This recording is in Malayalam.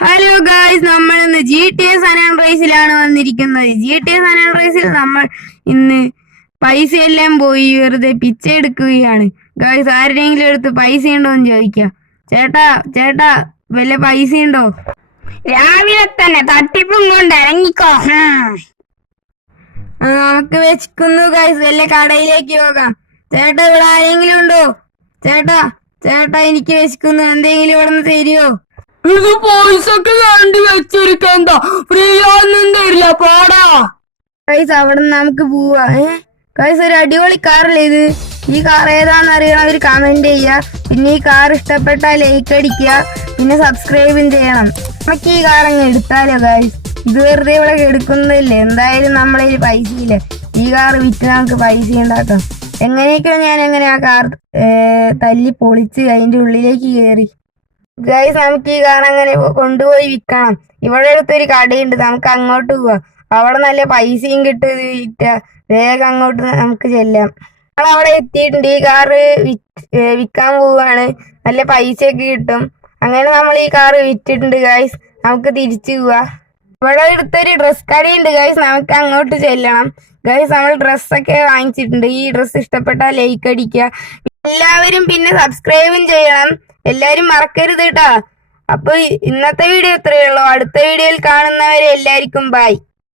ഹലോ ഗായ്സ്, നമ്മൾ ഇന്ന് GTA സാൻ ആൻഡ്രിയാസിലാണ് വന്നിരിക്കുന്നത്. GTA സാൻ ആൻഡ്രിയാസിൽ നമ്മൾ ഇന്ന് പൈസ എല്ലാം പോയി വെറുതെ പിച്ച എടുക്കുകയാണ്. ഗായ്സ്, ആരുടെയെങ്കിലും അടുത്ത് പൈസ ഉണ്ടോ എന്ന് ചോദിക്കാം. ചേട്ടാ വല്ല പൈസ ഉണ്ടോ? രാവിലെ തന്നെ തട്ടിപ്പും കൊണ്ട് ഇറങ്ങിക്കോ. നമുക്ക് വെച്ചിക്കുന്നു ഗായ്സ്, വല്ല കടയിലേക്ക് പോകാം. ചേട്ടാ, ഇവിടെ ആരെങ്കിലും ഉണ്ടോ? ചേട്ടാ എനിക്ക് വെച്ചിക്കുന്നു, എന്തെങ്കിലും ഇവിടെ നിന്ന് തരുമോ? ഇത് പൈസക്ക് വേണ്ടി വെച്ചിരിക്കണ്ട, ഫ്രീ ഒന്നും തരില്ല, പോടാ. ഗൈസ്, അവിടെ നിന്ന് നമുക്ക് പോവാ. ഗൈസ്, ഒരു അടിപൊളി കാറല്ലേ ഇത്. ഈ കാർ ഏതാണെന്ന് അറിയണം, ഒരു കമന്റ് ചെയ്യുക. പിന്നെ ഈ കാർ ഇഷ്ടപ്പെട്ടാൽ ലൈക്ക് അടിക്കുക, പിന്നെ സബ്സ്ക്രൈബും ചെയ്യണം. നമുക്ക് ഈ കാർ അങ്ങ് എടുത്താലോ ഗൈസ്? ഇത് വെറുതെ ഇവിടെ എടുക്കുന്നില്ലേ, എന്തായാലും നമ്മളതിൽ പൈസ ഇല്ല. ഈ കാർ വിറ്റ് നമുക്ക് പൈസ ഉണ്ടാക്കാം. എങ്ങനെയൊക്കെയോ ഞാൻ എങ്ങനെ ആ കാർ തല്ലി പൊളിച്ച് അതിൻ്റെ ഉള്ളിലേക്ക് കയറി. ഗൈസ്, നമുക്ക് ഈ കാർ അങ്ങനെ കൊണ്ടുപോയി വിൽക്കണം. ഇവിടെ അടുത്തൊരു കടയുണ്ട്, നമുക്ക് അങ്ങോട്ട് പോവാം. അവിടെ നല്ല പൈസയും കിട്ടും. ഇത് വിറ്റ വേഗം അങ്ങോട്ട് നമുക്ക് ചെല്ലാം. നമ്മൾ അവിടെ എത്തിയിട്ടുണ്ട്. ഈ കാറ് വിൽക്കാൻ പോവുകയാണ്. നല്ല പൈസയൊക്കെ കിട്ടും. അങ്ങനെ നമ്മൾ ഈ കാറ് വിറ്റിട്ടുണ്ട് ഗൈസ്. നമുക്ക് തിരിച്ചു പോവാ. ഇവിടെ അടുത്തൊരു ഡ്രസ് കടയുണ്ട് ഗൈസ്, നമുക്ക് അങ്ങോട്ട് ചെല്ലണം. ഗൈസ്, നമ്മൾ ഡ്രസ്സൊക്കെ വാങ്ങിച്ചിട്ടുണ്ട്. ഈ ഡ്രസ്സ് ഇഷ്ടപ്പെട്ടാൽ ലൈക്ക് അടിക്കുക. എല്ലാവരും പിന്നെ സബ്സ്ക്രൈബും ചെയ്യണം. എല്ലാരും മറക്കരുത് കേട്ടോ. അപ്പൊ ഇന്നത്തെ വീഡിയോ ഇത്രയേ ഉള്ളൂ. അടുത്ത വീഡിയോയിൽ കാണുന്നവരെ എല്ലാവർക്കും ബൈ.